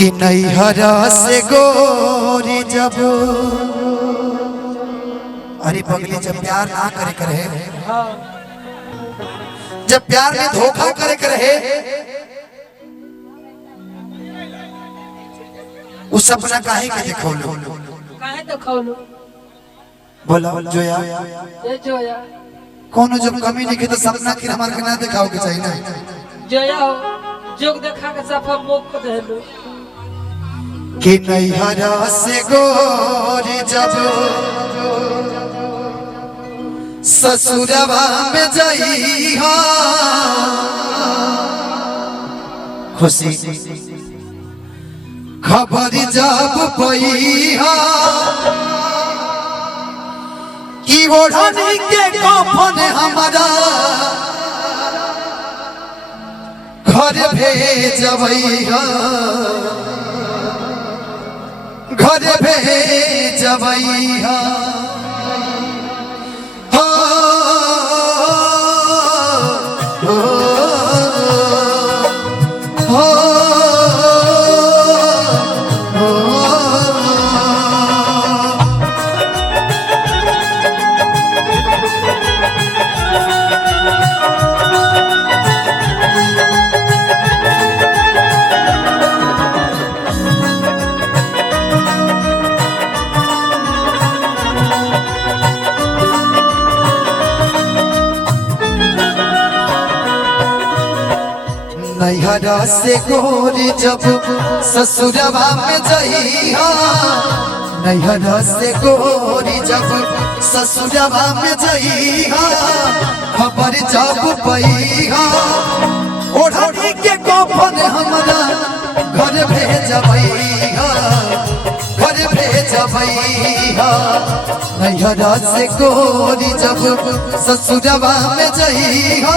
कि नैहरा से गोरी जब अरे पगली जब प्यार ना करे करे जब प्यार में धोखा करे करे उस सपना काहे के देखो लो काहे तो खौलो बोला जोया ये जोया कोनो जब कमी नहीं तो सपना की हमारे के ना दिखाओ के चाहिए ना जोया हो जोग देखा के सफा मुख को दे लो कि नैहरा से गोरी जब ससुरवा में जाई हा खुशी खबर जब पई हा कि ओढ़नी के कफन हमारा घर भेजबई हा घर भेजबई हा नैहरा से गोरी जब ससुरवा में जइहा नैहरा से गोरी जब ससुरवा में जइहा खबर जब पइहा ओढ़नी के कफन हमरा घर भेजबइहा घर भेजबइहा नैहरा से गोरी जब ससुरवा में जइहा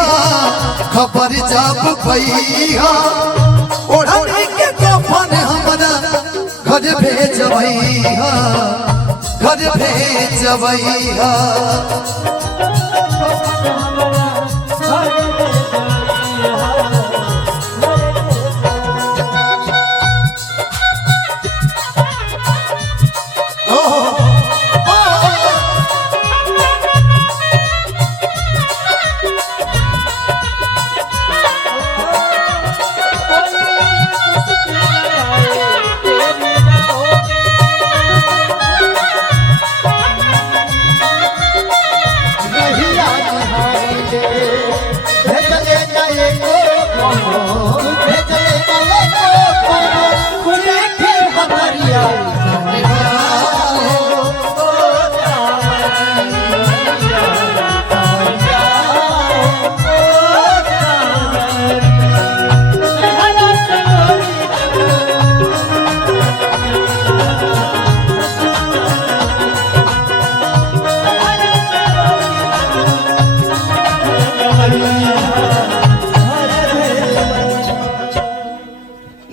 खबर जब पइहा ओढ़नी के कफन हमरा घर भेजबइहा घर भेजबइहा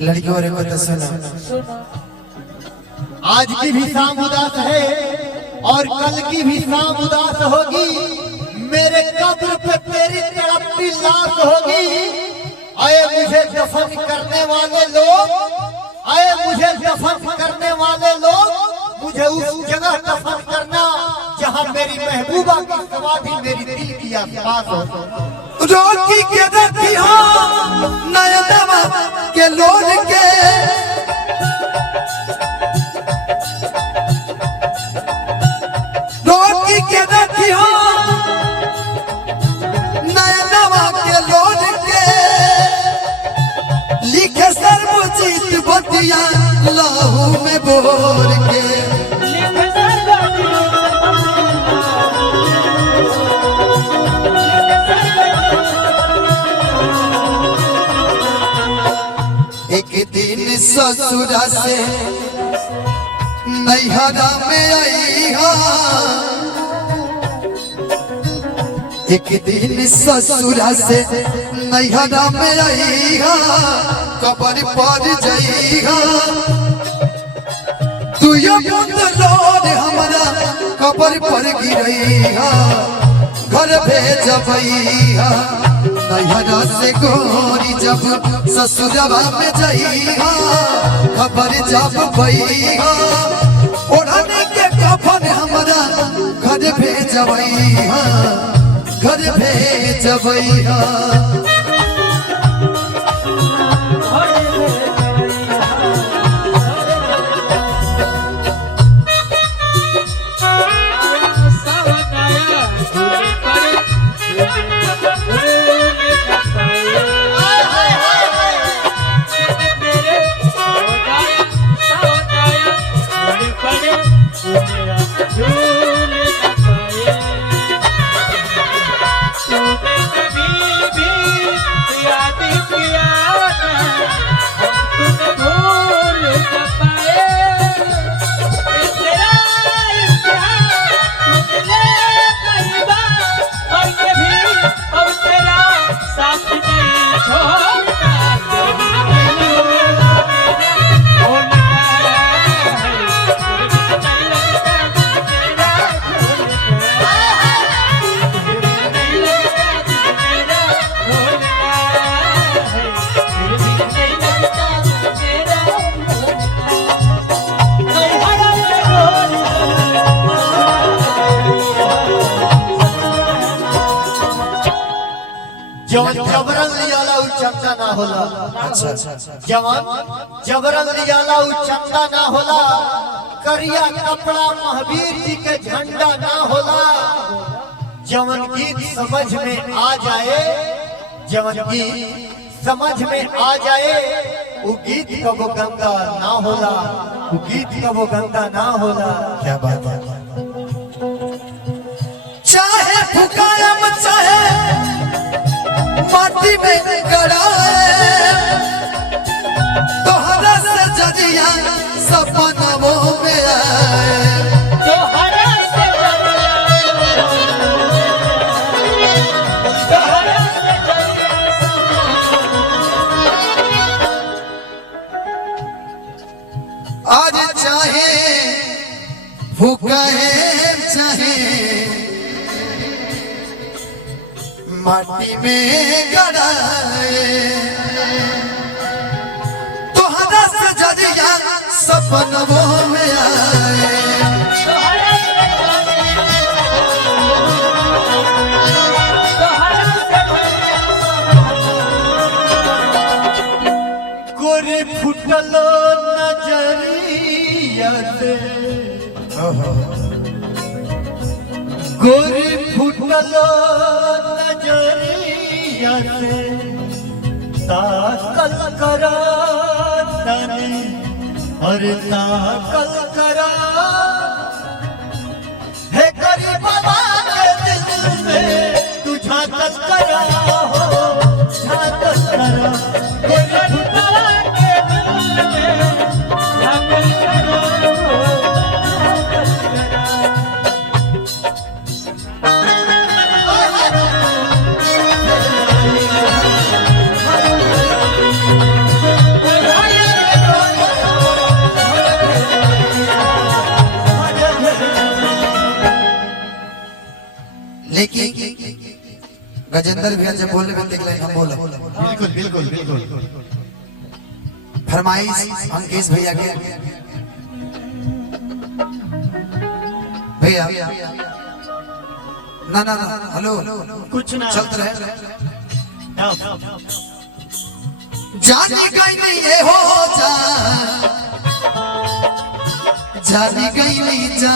लड़कियों को तो सुनो आज की भी शाम उदास है और कल की भी शाम उदास होगी मेरे कब्र पे तेरी तड़पती लाश होगी आए मुझे दफन करने वाले लोग आए मुझे दफन करने वाले लोग मुझे उस जगह दफन करना जहां मेरी महबूबा की समाधि मेरी दिल की आसपास हो रोटी के रखी हो नयनवा के लोर के रोटी के रखी हो नयनवा के लोर के लिखे सर्वजीत बतिया लहू में बोर के एक दिन ससुरा से नैहरा में आईहा एक दिन ससुरा से नैहरा में आईहा कबर पर जइहा तू यो पुत्र लोड हमरा कबर पर गिरइहा घर भेजबैया नैहरा से गोरी जब ससुरवा में जइहा खबर जब पैहा ओढ़ने के कफन हमरा घर भेजबैया घर भेजबैया जबरन लियाला उ चंदा ना होला। अच्छा जवान जबरन लियाला उ चंदा ना होला करिया कपड़ा महावीर जी के झंडा ना होला। जवन गीत समझ में आ जाए जवन गीत समझ में आ जाए वो गीत कबो गंदा ना होला वो गीत कबो गंदा ना होला। क्या बात है चाहे फुकायम चाहे माटी में गड़ाए तोहरा से जदिया सपनों में आए तोहरा से आज चाहे फुकाए चाहे माटी में गड़ाए तोहरा से जदिया सपनों में आए गोरी फुटलो नजरिया से गोरी फुटलो नजरिया से ताकल करा तने और ताकल करा है गरीबवा के दिल में तू झांकल करा हो झांकल करा लेकिन गजेंद्र भैया जब बोले में देख हम बोला बिल्कुल बिल्कुल बिल्कुल फरमाइश अंकेश भैया के भैया ना ना ना हेलो कुछ ना चलते रहे जाने गई नहीं ये हो जा जाने गई नहीं जा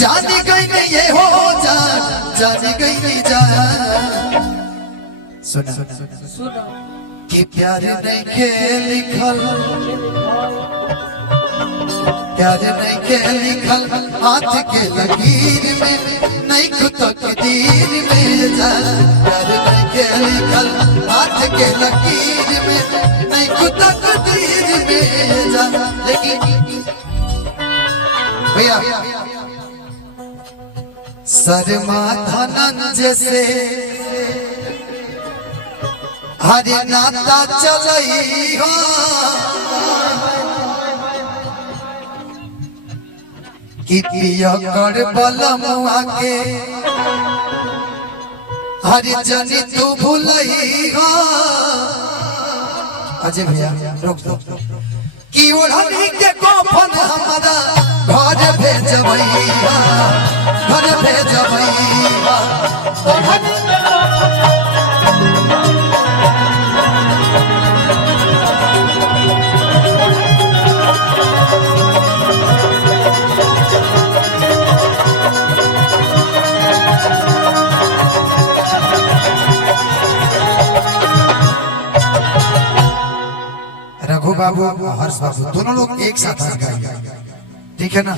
जाने गई नहीं ये हो जा जाने गई नहीं जा सुना सुनो कि प्यार नहीं के लिखल प्यार नहीं के लिखल हाथ के लकीर में नहीं खुद तकदीर में जा प्यार नहीं के लिखल हाथ के लकीर में नहीं खुद तकदीर में जा। लेकिन भैया शर्मा धनंजय से हरे नाता चलई हो कि पिया कर बलमुआ के हरि जनी तू भूलई हो। अजय भैया रुक दो कि ओढ़नी के कफन हमारा घर भेजबैया, घर भेजबैया। रघु बाबू हर्ष बाबू दोनों लोग एक साथ गाएंगे, ठीक है ना?